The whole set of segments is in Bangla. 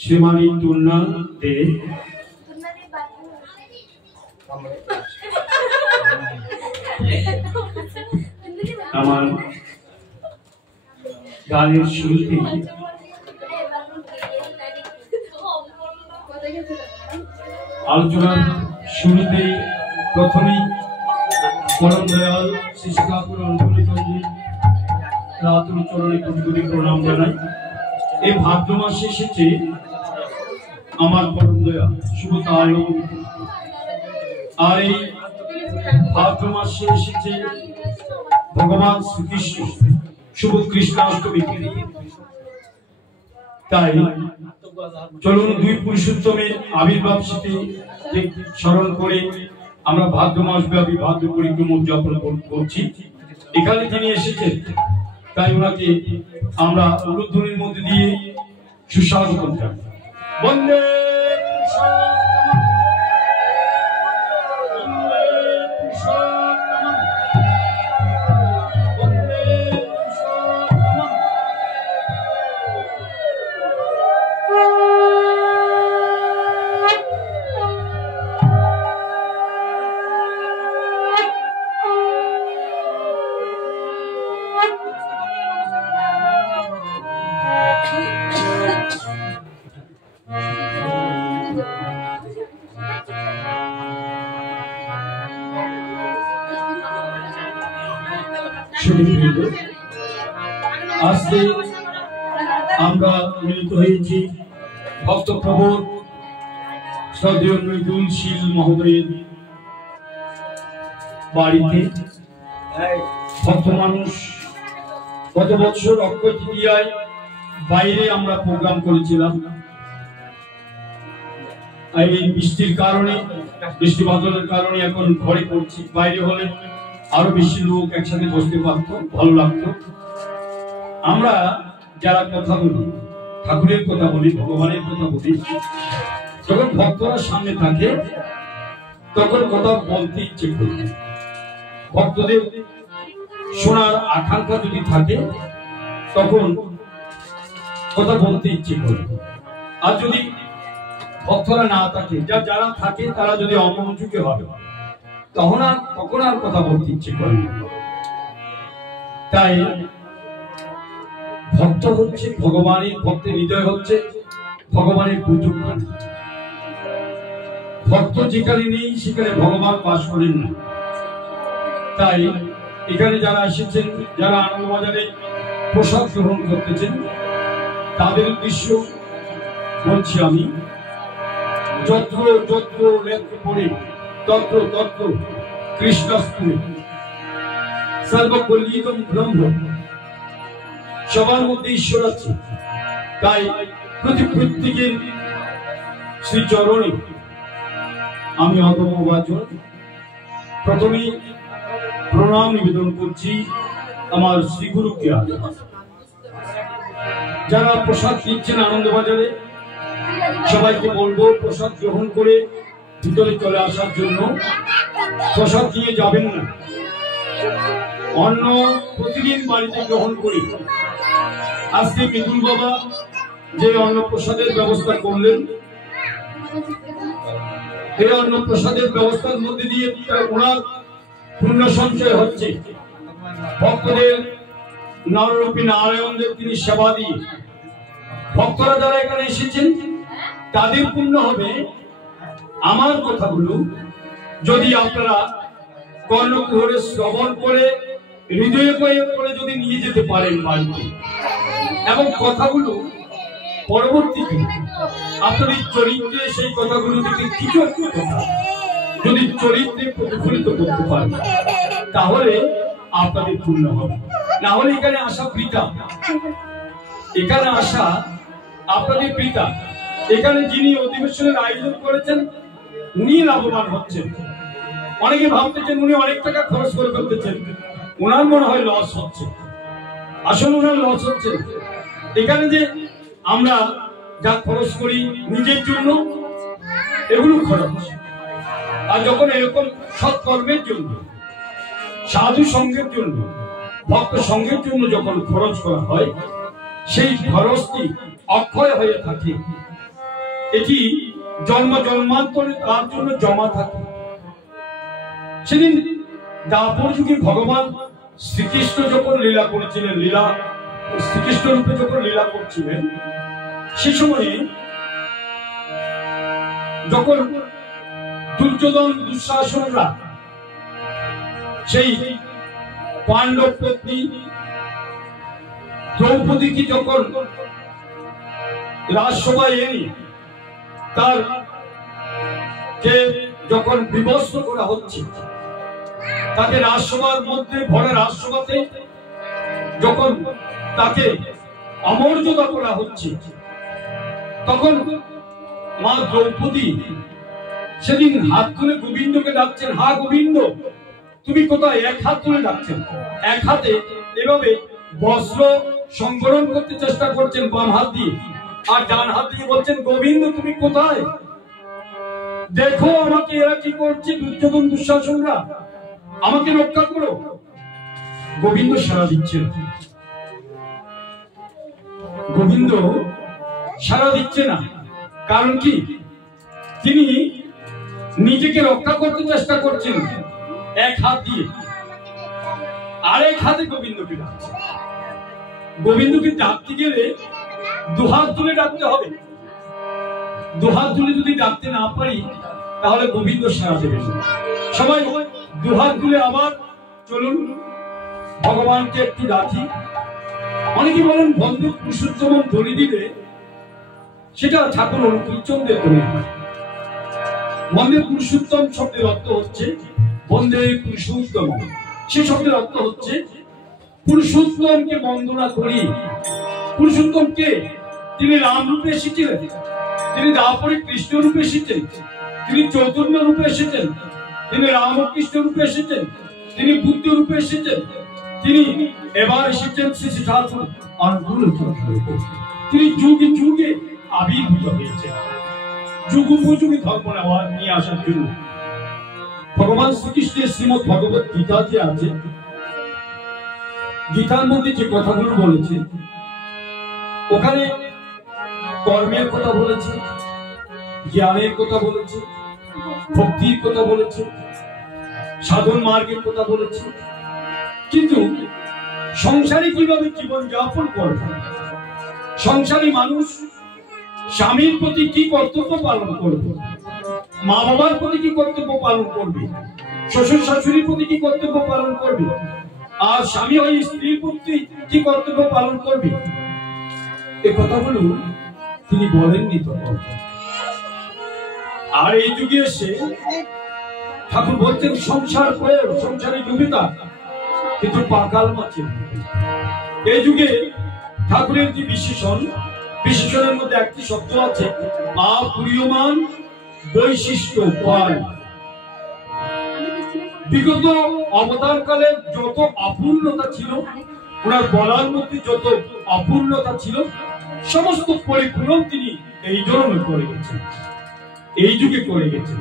श्रीमानी तुलना दे আমার গানের শুরুতে আলোচনার শুরুতে প্রথমেই পরম দয়াল শ্রী ঠাকুর অনুকূলচন্দ্রের রাতুল চরণে কোটি কোটি প্রণাম জানাই। এই ভাদ্র মাসে এসেছে আমার পরম দয়াল শুভ তার আর এই ভাদ্র মাসে এসেছে ভগবান শ্রীকৃষ্ণ শুভ কৃষ্ণাষ্টমী। তাই চলুন দুই পুরুষোত্তমের আবির্ভাব স্মৃতি স্মরণ করে আমরা ভাদ্র মাস ব্যাপী ভাদ্র পরিক্রমা উদযাপন করছি। এখানে তিনি এসেছেন তাই ওনাকে আমরা উলুধ্বনির মধ্যে দিয়ে সুস্বাগত জানাই। বন্দে আজকে আমরা মিলিত হয়েছি ভক্তপ্রবর শ্রদ্ধেয় মৃদুলশীল মহোদয়ের বাড়িতে। ভক্ত মানুষ গত বছর অক্ষয় তৃতীয়ায় বাইরে আমরা প্রোগ্রাম করেছিলাম। এই বৃষ্টির কারণে বৃষ্টি বাদলের কারণে এখন ঘরে পড়ছি। বাইরে হলে আরো বেশি লোক একসাথে বসতে পারতো, ভালো লাগতো। আমরা যারা কথা বলি, ঠাকুরের কথা বলি, ভগবানের কথা বলি, যখন ভক্তরা সামনে থাকে তখন কথা বলতে ইচ্ছে করি। ভক্তদের শোনার আকাঙ্ক্ষা যদি থাকে তখন কথা বলতে ইচ্ছে করে। আর যদি ভক্তরা না থাকে, যারা থাকে তারা যদি অমনোযোগী হবে তখন আর কখন আর কথা বলতে ইচ্ছে করে না। তাই ভক্ত হচ্ছে ভগবানের, ভক্তের হৃদয় হচ্ছে ভগবানের পুজোখানা। ভক্ত যেখানে নেই সেখানে ভগবান বাস করেন না। তাই এখানে যারা এসেছেন, যারা আনন্দবাজারে প্রসাদ গ্রহণ করতেছেন, তাদের উদ্দেশ্য বলছি আমি, যত্র যত্র নেত্র পড়ে তত্র তত্র কৃষ্ণাষ্টমী সর্বকল্লিতম ব্রহ্ম। সবার মধ্যে ঈশ্বর আছে। তাই প্রত্যেকের শ্রী চরণে আমি অধমবাচন প্রথমে প্রণাম নিবেদন করছি আমার শ্রী গুরুকে। যারা প্রসাদ দিচ্ছেন আনন্দবাজারে সবাইকে বলবো প্রসাদ গ্রহণ করে ভিতরে চলে আসার জন্য। প্রসাদ দিয়ে যাবেন না, অন্ন প্রতিদিন বাড়িতে গ্রহণ করি। আজকে মৃদুল বাবা যে অন্ন প্রসাদের ব্যবস্থা করলেন, এই অন্ন প্রসাদের ব্যবস্থার মধ্যে দিয়ে ওনার পুণ্য সঞ্চয় হচ্ছে। ভক্তদের নররূপী নারায়ণদের তিনি সেবা দিয়ে ভক্তরা যারা এখানে এসেছেন তাদের পুণ্য হবে। আমার কথাগুলো যদি আপনারা কর্ণকুহরে শ্রবণ করে হৃদয়ে করে যদি নিয়ে যেতে পারেন বাড়িতে, এবং কথাগুলো পরবর্তীতে আপনাদের চরিত্রে সেই কথাগুলো থেকে কিছু কথা যদি চরিত্রে প্রতিফলিত করতে পারেন তাহলে আপনাদের পূর্ণ হবে। না হলে এখানে আসা বৃথা। এখানে আসা আপনাদের বৃথা। এখানে যিনি অধিবেশনের আয়োজন করেছেন উনি লাভবান হচ্ছেন। অনেকে ভাবতেছেন উনি অনেক টাকা খরচ করে ফেলতেছেন, ওনার মনে হয় লস হচ্ছে। আসলে ওনার লস হচ্ছে। এখানে যে আমরা যা খরচ করি নিজের জন্য, এগুলো খরচ। আর যখন এরকম সৎকর্মের জন্য, সাধু সঙ্গের জন্য, ভক্ত সঙ্গের জন্য যখন খরচ করা হয়, সেই খরচটি অক্ষয় হয়ে থাকে। এটি জন্ম জন্মান্তরে তার জন্য জমা থাকে। সেদিন দ্বাপর যুগে ভগবান শ্রীকৃষ্ণ যখন লীলা করেছিলেন, শ্রীকৃষ্ণ রূপে যখন লীলা করছিলেন, সে সময়ে যখন দুর্যোধন দুঃশাসনরা সেই পাণ্ডব পত্নী দ্রৌপদীকে যখন রাজসভায় এনে তার কে যখন বিভস্ত করা হচ্ছে, তাকে রাজসভার মধ্যে ভরা রাজসভাতে যখন তাকে অমর্যাদা করা হচ্ছে, তখন মা দ্রৌপদী সেদিন হাত তুলে গোবিন্দকে ডাকছেন, হা গোবিন্দ তুমি কোথায়? এক হাত তুলে ডাকছেন, এক হাতে এভাবে বস্ত্র সংবরণ করতে চেষ্টা করছেন বাম হাত দিয়ে, আর ডান হাত দিয়ে বলছেন, গোবিন্দ তুমি কোথায়? দেখো আমাকে এরা কি করছে, দুর্যোধন দুঃশাসনরা, আমাকে রক্ষা করো। গোবিন্দ সাড়া দিচ্ছেন, গোবিন্দ সাড়া দিচ্ছে না। কারণ কি? তিনি নিজেকে রক্ষা করতে চেষ্টা করছেন এক হাত দিয়ে, আরেক হাতে গোবিন্দকে ডাকছে। গোবিন্দকে ডাকতে গেলে দুহাত তুলে ডাকতে হবে। দুহাত তুলে যদি ডাকতে না পারি তাহলে গোবিন্দ সাড়া দেবেন। সবাই দুহাত তুলে আবার চলুন ভগবানকে একটু ডাকি। অনেকে বলেন বন্দে পুরুষোত্তম ধ্বনি দিলে সেটা ঠাকুর অনুকূলচন্দ্রের ধ্বনি হয়। বন্দে পুরুষোত্তম শব্দের অর্থ হচ্ছে বন্দে পুরুষোত্তম, সে শব্দের অর্থ হচ্ছে পুরুষোত্তমকে বন্দনা করি। পুরুষোত্তমকে তিনি রাম রূপে এসেছিলেন, তিনি দ্বাপরে কৃষ্ণ রূপে এসেছেন, তিনি চৈতন্য রূপে এসেছেন, তিনি রামকৃষ্ণ রূপে এসেছেন, তিনি বুদ্ধ রূপে এসেছেন, তিনি এবার এসেছেন শ্রী শ্রী ঠাকুর অনুকূলচন্দ্র রূপে। তিনি যুগে যুগে আবির্ভূত হয়েছেন যুগ উপযোগী ধর্ম নিয়ে আসার জন্য। ভগবান শ্রীকৃষ্ণের শ্রীমদ ভগবত গীতা যে আছে, গীতার মধ্যে যে কথাগুলো বলেছে, ওখানে কর্মের কথা বলেছে, জ্ঞানের কথা বলেছে, ভক্তির কথা বলেছে, সাধন মার্গের কথা বলেছে। কিন্তু সংসারে কিভাবে জীবন যাপন করবে, সংসারী মানুষ স্বামীর প্রতি কি কর্তব্য পালন করবে, মা বাবার প্রতি কি কর্তব্য পালন করবে, শ্বশুর শাশুড়ির প্রতি কি কর্তব্য পালন করবে, আর স্বামী হয়ে স্ত্রীর প্রতি কি কর্তব্য পালন করবে, এ কথাগুলো তিনি বলেননি তখন। আর এই যুগে এসে ঠাকুর বলতেন সংসার করে সংসারে ডুবিতা কিন্তু পাকাল মাছের। এই যুগে ঠাকুরের যে বিশেষণের মধ্যে একটি শব্দ আছে, অপূর্যমান বৈশিষ্ট্য পাল। বিগত অবতার কালে যত অপূর্ণতা ছিল, ওনার বলার মধ্যে যত অপূর্ণতা ছিল, সমস্ত পরিপূরণ তিনি এই জন্মে করে গেছেন, এই যুগে করে গেছেন।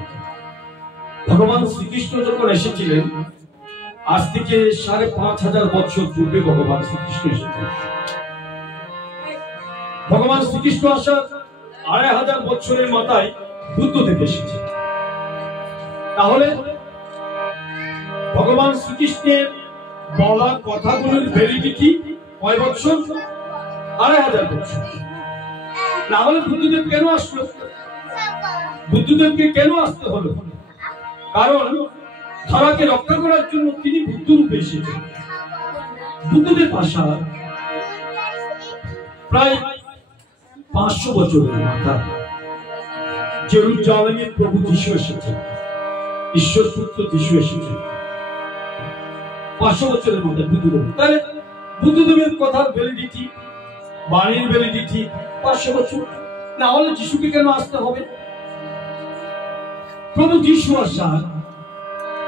ভগবান শ্রীকৃষ্ণ যখন এসেছিলেন, আজ থেকে ৫,৫০০ বছর পূর্বে ভগবান শ্রীকৃষ্ণ এসেছিলেন। ভগবান শ্রীকৃষ্ণ আসার ২৫০০ বছরের মাথায় বুদ্ধদেব এসেছে। তাহলে ভগবান শ্রীকৃষ্ণের বলা কথাগুলোর ভ্যালিডিটি কয় বছর? ২৫০০ বছর। না হলে বুদ্ধদেব কেন আসলো? বুদ্ধদেবকে কেন আসতে হলো? কারণ ধরাকে রক্ষা করার জন্য তিনি বুদ্ধ রূপে এসেছেন। বুদ্ধদেব আসা প্রায় ৫০০ বছরের মাথায় জেরুজালেমে প্রভু যিশু এসেছেন, ঈশ্বর পুত্র যিশু এসেছেন ৫০০ বছরের মাথায় বুদ্ধদেব। তাহলে বুদ্ধদেবের কথার ভ্যালিডিটি, বাণীর ভ্যালিডিটি ৫০০ বছর। না হলে যিশুকে কেন আসতে হবে? প্রভু যিশু আসা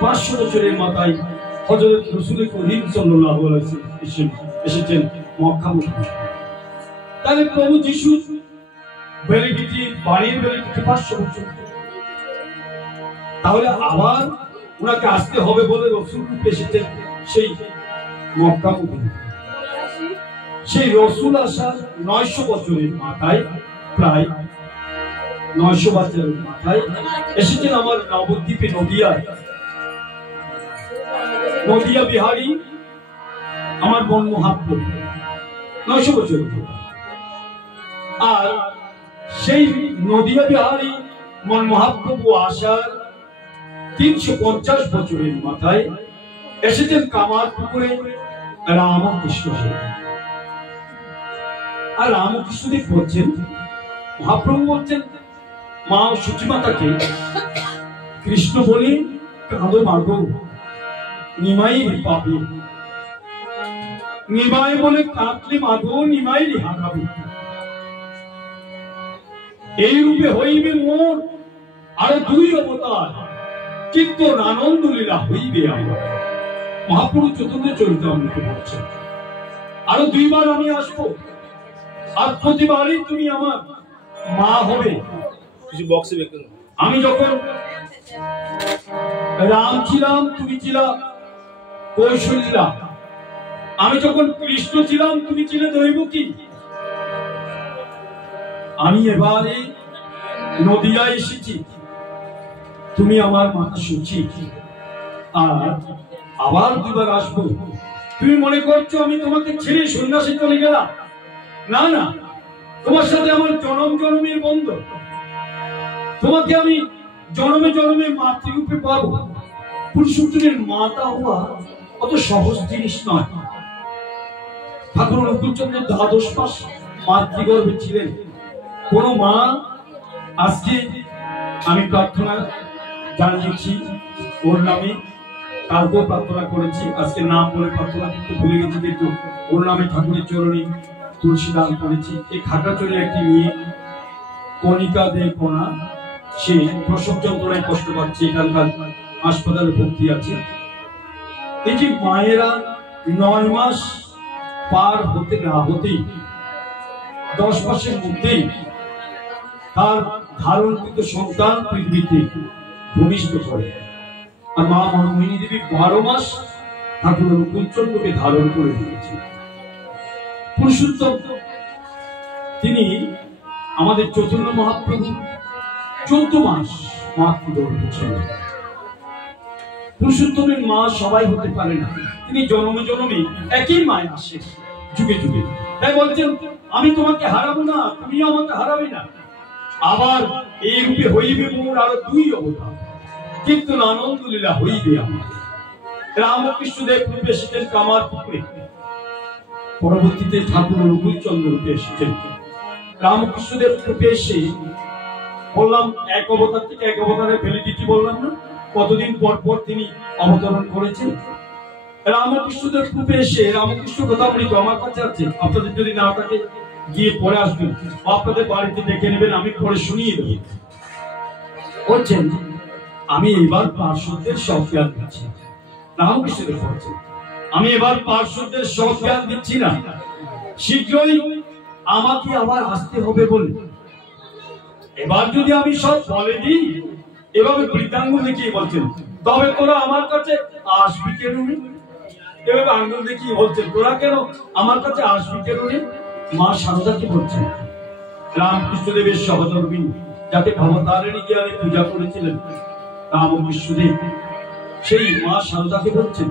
৫০০ বছরের মাথায় হযরত রাসূল করিম সাল্লাল্লাহু আলাইহি ওয়াসাল্লাম এসেছেন মক্কা মুকাররমে। তাহলে প্রভু যিশু ভ্যালিডিটি, বাণীর ভ্যালিডিটি ৫০০ বছর। তাহলে আবার ওনাকে আসতে হবে বলে রসুল রূপে এসেছেন সেই মক্কা মদিনা। সেই রসুল আসার 900 বছরের মাথায়, প্রায় 900 বছরের মাথায় এসেছেন আমার নবদ্বীপে নদিয়া বিহারী আমার মন মহাপ্রভু 900 বছর। আর সেই নদিয়া বিহারী মন মহাপ্রভু আসার 350 বছরের মাথায় এসেছেন কামারপুকুরে রামকৃষ্ণ। আর রামকৃষ্ণদেব বলছেন, মহাপ্রভু বলছেন মা সূচিমাতাকে, কৃষ্ণ বলে কাঁদো মাগো নিমাই পাবে, নিমাই বলে কাঁদলে মাগো নিমাই হারাবে। এই রূপে হইবে মোর আরো 2 অবতার, কীর্তন আনন্দ লীলা হইবে আমার। মহাপ্রভু চতুর্থ চরিতামৃতে বলছেন আরো 2 বার আমি আসবো, আর প্রতিবারই তুমি আমার মা হবে। আমি যখন রাম ছিলাম তুমি ছিলা কৌশল্যা, আমি যখন কৃষ্ণ ছিলাম তুমি ছিলে দৈবকী। আমি এবারে নদিয়ায় এসেছি, তুমি আমার মাতা সূচি, আর আবার 2 বার আসবো। তুমি মনে করছো আমি তোমাকে ছেড়ে সন্ন্যাসী চলে গেলাম? না না, তোমার সাথে আমার জনম জনমের বন্ধু, তোমাকে আমি জনমে জনমে মাতৃরূপে পাবো। পুরুষোত্তমের মাতা হওয়া অত সহজ জিনিস নয়। ঠাকুর অনুকূলচন্দ্র 12 মাস মাতৃগর্ভে ছিলেন। কোন মা, আজকে আমি প্রার্থনা জানিয়েছি ওর নামে, কালকেও প্রার্থনা করেছি, আজকে নাম বলে প্রার্থনা করতে ভুলে গেছি, কিন্তু ওর নামে ঠাকুরের চরণে তুলসী দান করেছি। এই খাগড়াছড়ি একটি মেয়ে কণিকা দে কোনা, সে প্রসব যন্ত্রণায় কষ্ট পাচ্ছে, এখানকার হাসপাতালে ভর্তি আছে। এই যে মায়েরা 9 মাস পার হতে না হতেই 10 মাসের মধ্যেই তার ধারণকৃত সন্তান পৃথিবীতে ভূমিষ্ঠ করে, আর মা মনমোহিনী দেবী 12 মাস ঠাকুর অনুকূলচন্দ্রকে ধারণ করে দিয়েছে। পুরুষোত্তম তিনি আমাদের চৈতন্য মহাপ্রভু 14 মাস মাতৃগর্ভে ছিলেন। পুরুষোত্তমের মা সবাই হতে পারে না, তিনি জন্মে জন্মে একই মায় আসে যুগে যুগে। তাই বলছেন আমি তোমাকে হারাবো না, তুমিও আমাকে হারাবে না। আবার এই রূপে হইবে মোর আরো 2 অবতার, কীর্তন আনন্দ লীলা হইবে আমার। রামকৃষ্ণদেব রূপে এসেছেন কামারপুকুরে, পরবর্তীতে ঠাকুর অনুকূলচন্দ্র রূপে এসেছেন। রামকৃষ্ণদেব রূপে এসে বললাম 1 অবতার থেকে 1 অবতারের ভ্যালিডিটি বললাম না, কতদিন পর পর তিনি অবতরণ করেছেন। রামকৃষ্ণদেব রূপে এসে রামকৃষ্ণ কথামৃত আমার কাছে আছে, আপনাদের যদি না থাকে গিয়ে পড়ে আসবেন, আপনাদের বাড়িতে দেখে নেবেন, আমি পড়ে শুনিয়ে দেব। বলছেন আমি এবার পার্শ্বদের সব জ্ঞান দিচ্ছি। রামকৃষ্ণদেব বলছেন আমি এবার পার্শ্বদের সব জ্ঞান দিচ্ছি না, শীঘ্রই আমাকে আবার আসতে হবে বলে। এবার যদি আমি সব বলে দিই, এভাবে বৃদ্ধাঙ্গুল দেখিয়ে বলছেন, তবে তোরা আমার কাছে আসবি কেন? এভাবে আঙ্গুল দেখিয়ে বলছেন তোরা কেন আমার কাছে আসবি কেন? মা সারদাকে বলছেন, রামকৃষ্ণদেবের সহধর্মী যাতে ভবতারিণী জ্ঞানে পূজা করেছিলেন রামকৃষ্ণদেব, সেই মা সারদাকে বলছেন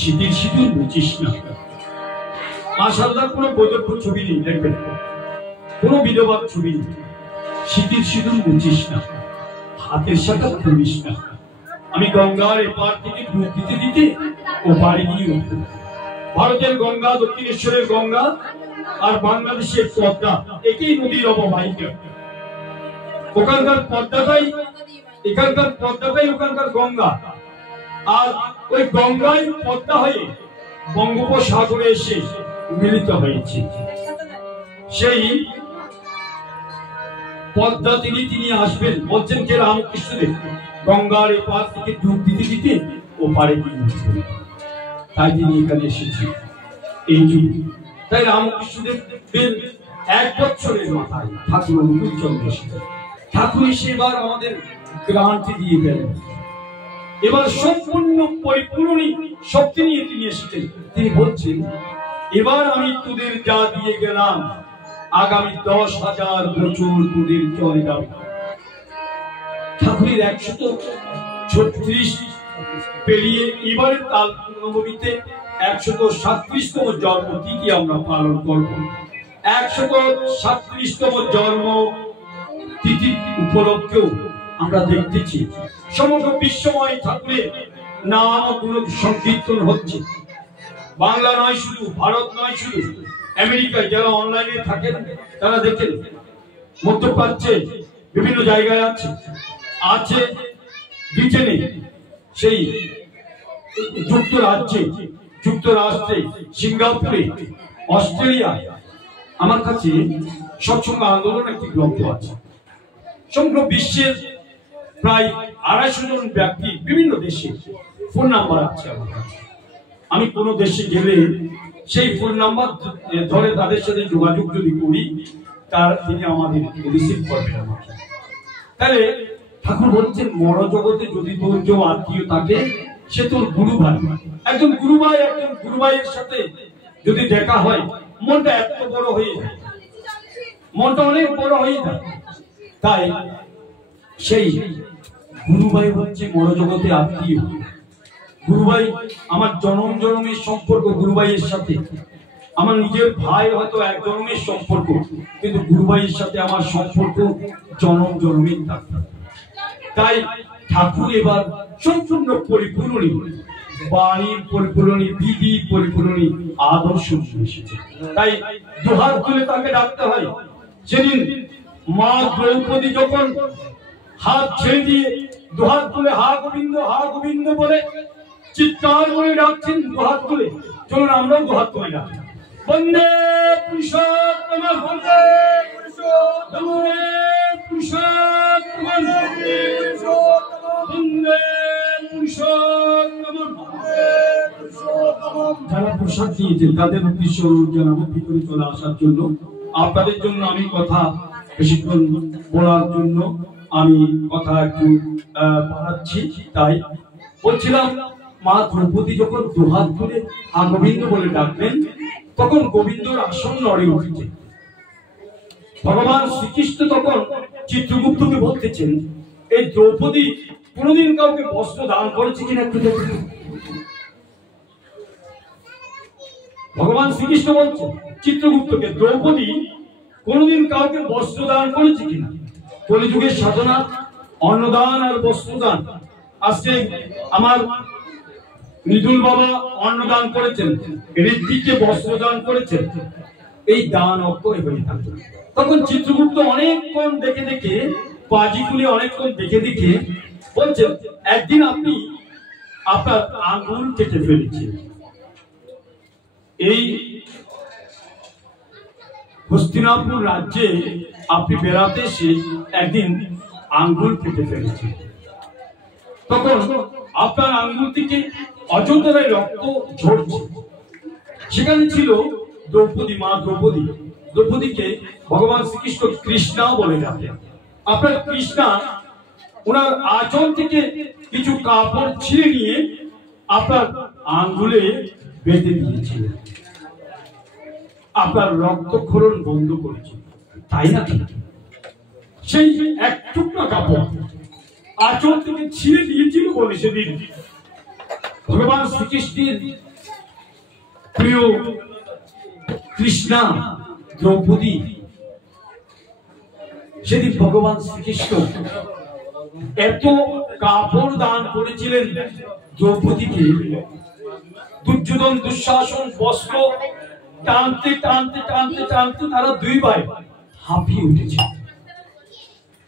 শীতের সিঁদুর মুছিস না। মা সারদার কোনো বৈধব্য ছবি নেই, দেখবেন কোনো বিধবার ছবি নেই। শীতের সিঁদুর মুছিস না, হাতের শাখা খুলিস না। আমি গঙ্গার এপার থেকে ডুব দিতে দিতে ও বাড়ি গিয়ে উঠব। ভারতের গঙ্গা, দক্ষিণেশ্বরের গঙ্গা আর বাংলাদেশের পদ্মা একই নদীর অববাহিকা। ওখানকার পদ্মাটাই এখানকার পদ্মাটাই ওখানকার গঙ্গা, আর ওই গঙ্গায় পদ্মা হয়ে বঙ্গোপসাগরে এসে মিলিত হয়েছে। সেই পদ্মা তিনি আসবেন, বলছেন কে? রামকৃষ্ণদেব গঙ্গার এপার থেকে ডুব দিতে দিতে ও পারে গিয়ে উঠবেন, তাই তিনি এখানে এসেছেন এই যুগে। তাই রামকৃষ্ণদেবের 1 বছরের মাথায় ঠাকুর অনুকূলচন্দ্র এসেছেন। ঠাকুর এসে এবার আমাদের গ্রান্টি দিয়ে গেলেন, এবার সম্পূর্ণ পরিপূরণী শক্তি নিয়ে তিনি এসেছেন। তিনি বলছেন, এবার আমি তোদের যা দিয়ে গেলাম আগামী 10,000 বছর তোদের চলে যাবে। ঠাকুরের 136 পেরিয়ে এবারে তাল নবমীতে 137তম জন্মতিথি আমরা পালন করব। 137তম জন্ম তিথি উপলক্ষেও আমরা দেখতেছি সমগ্র বিশ্বময় ঠাকুরের নাম ও গুণ সংকীর্তন হচ্ছে। বাংলা নয় শুধু, ভারত নয় শুধু, আমেরিকায় যারা অনলাইনে থাকেন তারা দেখেন, মধ্যপ্রাচ্যে বিভিন্ন জায়গায় আছে ব্রিটেনে, সেই যুক্তরাষ্ট্রে, সিঙ্গাপুরে, অস্ট্রেলিয়া। আমার কাছে সৎসঙ্গ আন্দোলন একটি গ্রন্থ আছে। সমগ্র বিশ্বের প্রায় 250 জন ব্যক্তি বিভিন্ন দেশে ফোন নাম্বার আছে আমার কাছে। আমি কোনো দেশে গেলে সেই ফোন নাম্বার ধরে তাদের সাথে যোগাযোগ যদি করি, তিনি আমাদের রিসিভ করবেন আমাকে। তাহলে ঠাকুর বলছেন, মরজগতে যদি তোর কেউ আত্মীয় থাকে সে তোর গুরু ভাই। একজন গুরু ভাইয়ের সাথে যদি দেখা হয়, মনটা এত বড় হয়ে যায়, মনটা অনেক বড় হয়ে যায়। তাই সেই গুরু ভাই হচ্ছে মরজগতে আত্মীয়। গুরু ভাই আমার জনম জনমের সম্পর্ক গুরু ভাইয়ের সাথে। আমার নিজের ভাই হয়তো এক জন্মের সম্পর্ক, কিন্তু গুরু ভাইয়ের সাথে আমার সম্পর্ক জনম জন্মের থাকে। তাই ঠাকুর এবার সম্পূর্ণ পরিপূরণী বাণীর পরিপূরণী, বিধি পরিপূরণী আদর্শ এসেছে। তাই দুহাত তুলে তাকে ডাকতে হয়। সেদিন মা দ্রৌপদী যখন হাত ছেড়ে দিয়ে দুহাত তুলে হা গোবিন্দ বলে চিৎকার করে ডাকছেন, দুহাত তুলে, চলুন আমরাও দুহাত তুলে ডাকি, বন্দে পুরুষোত্তম, বন্দে পুরুষোত্তম, বন্দে পুরুষোত্তম। যারা প্রসাদ দিয়েছেন তাদের উদ্দেশ্য জানাবো ভিতরে চলে আসার জন্য। আপনাদের জন্য আমি কথা বেশিক্ষণ বলার জন্য আমি কথা একটু বাড়াচ্ছি। তাই বলছিলাম, মা দ্রৌপদী যখন দুহাত তুলে হা গোবিন্দ বলে ডাকলেন, তখন গোবিন্দর আসন নড়ে উঠেছে। ভগবান শ্রীকৃষ্ণ তখন চিত্রগুপ্তকে বলতেছেন, এই দ্রৌপদী কোনদিন কাউকে বস্ত্র দান করেছে কিনা একটু দেখুন। ভগবান শ্রীকৃষ্ণ বলছেন চিত্রগুপ্তকে, দ্রৌপদী কোনদিন কাউকে বস্ত্র দান করেছে কিনা। কলিযুগের সাধনা অন্নদান আর বস্ত্রদান। আজকে আমার মৃদুল বাবা অন্নদান করেছেন, ঋত্বিককে বস্ত্রদান করেছেন, এই দান অক্ষয় হয়ে থাকে। তখন চিত্রগুপ্ত অনেকক্ষণ দেখে পাজিগুলি অনেকক্ষণ দেখে বলছেন, একদিন আপনি আপনার আঙ্গুল কেটে ফেলেছেন। এই হস্তিনাপুর রাজ্যে আপনি বেড়াতে এসে একদিন আঙ্গুল কেটে ফেলেছেন। তখন আপনার আঙ্গুল থেকে অযোধ্যায় রক্ত ঝরছে। সেখানে ছিল দ্রৌপদী, মা দ্রৌপদী। দ্রৌপদীকে ভগবান শ্রীকৃষ্ণ কৃষ্ণা বলে ডাকেন। আপনার কৃষ্ণা ওনার আঁচল থেকে কিছু কাপড় ছিঁড়ে নিয়ে আপনার আঙ্গুলে বেঁধে দিয়েছিলেন, আপনার রক্তক্ষরণ বন্ধ করেছিল, তাই না? সেই এক টুকরা কাপড় আঁচল থেকে ছিঁড়ে দিয়েছিল বলে সেদিন ভগবান শ্রীকৃষ্ণের প্রিয় কৃষ্ণা দ্রৌপদী, সেদিন ভগবান শ্রীকৃষ্ণ এত কাপড় দান করেছিলেন দ্রৌপদীকে। দুর্যোধন দুঃশাসন বস্ত্র টানতে তারা দুই ভাই হাঁপিয়ে উঠেছে।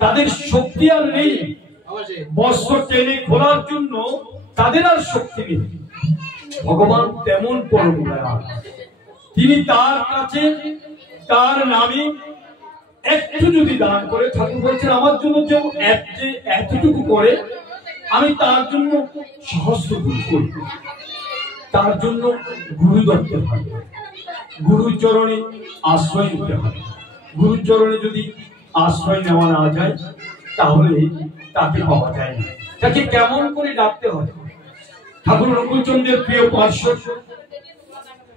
তাদের শক্তি আর নেই, বস্ত্র টেনে খোলার জন্য তাদের আর শক্তি নেই। ভগবান তেমন পরম দয়াল, তিনি তার কাছে তার নামে একটু যদি দান করে, ঠাকুর বলছেন আমার জন্য যে এতটুকু করে আমি তার জন্য সহস্র গুণ করি। তার জন্য গুরু দত্তে হয়, গুরুর চরণে আশ্রয় নিতে হয়। গুরুর চরণে যদি আশ্রয় নেওয়া না যায় তাহলে তাকে পাওয়া যায় না। তাকে কেমন করে ডাকতে হয়। ঠাকুর অনুকূলচন্দ্রের প্রিয় পার্শ্বদ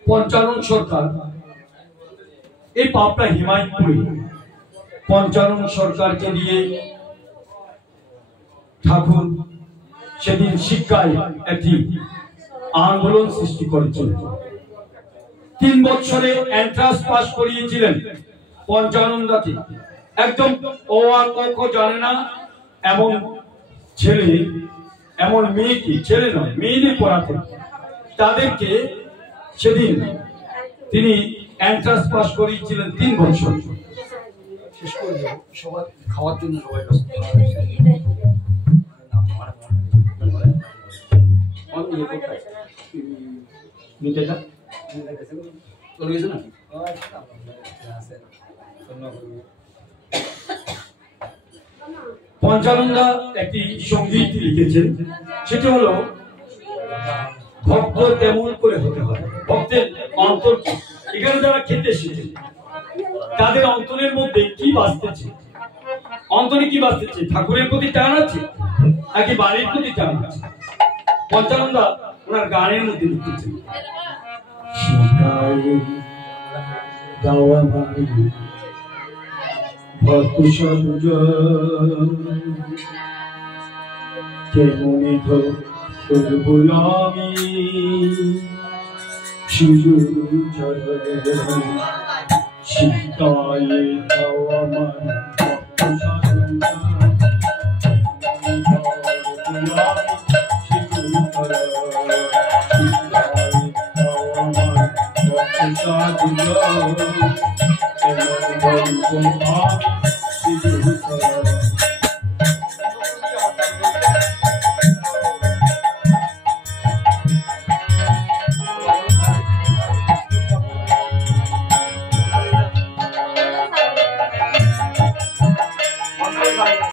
পঞ্চানন সরকার এই পাপটা হিমায়তপুরে পঞ্চানন সরকারকে দিয়ে ঠাকুর সেদিন শিক্ষায় একটি আন্দোলন সৃষ্টি করেছিলেন। 3 বছরে এন্ট্রান্স পাস করিয়েছিলেন পঞ্চানন্দাকে। একদম ও আর ক জানে না এমন ছেলে, এমন মেয়েকে, ছেলে নয় মেয়েদের পড়াতেন, তাদেরকে সেদিন তিনি এন্ট্রান্স পাস করিয়েছিলেন 3 বছর। শেষ করে দেব, সবাই খাওয়ার জন্য সবাই ব্যস্ত। পঞ্চানন্দা একটি সঙ্গীত লিখেছেন, সেটি হলো ভক্ত তেমন করে হতে হয়। ভক্তের অন্তর কি, এখানে যারা খেতে এসেছে তাদের অন্তরের মধ্যে কি বাজতেছে, অন্তরে কি বাজতেছে, ঠাকুরের প্রতি টান আছে নাকি বাড়ির প্রতি টান আছে। পঞ্চানন্দা ওনার গানের মধ্যে লিখেছেন, কেমনি করবো আমি সীতায় দাও আমার I'm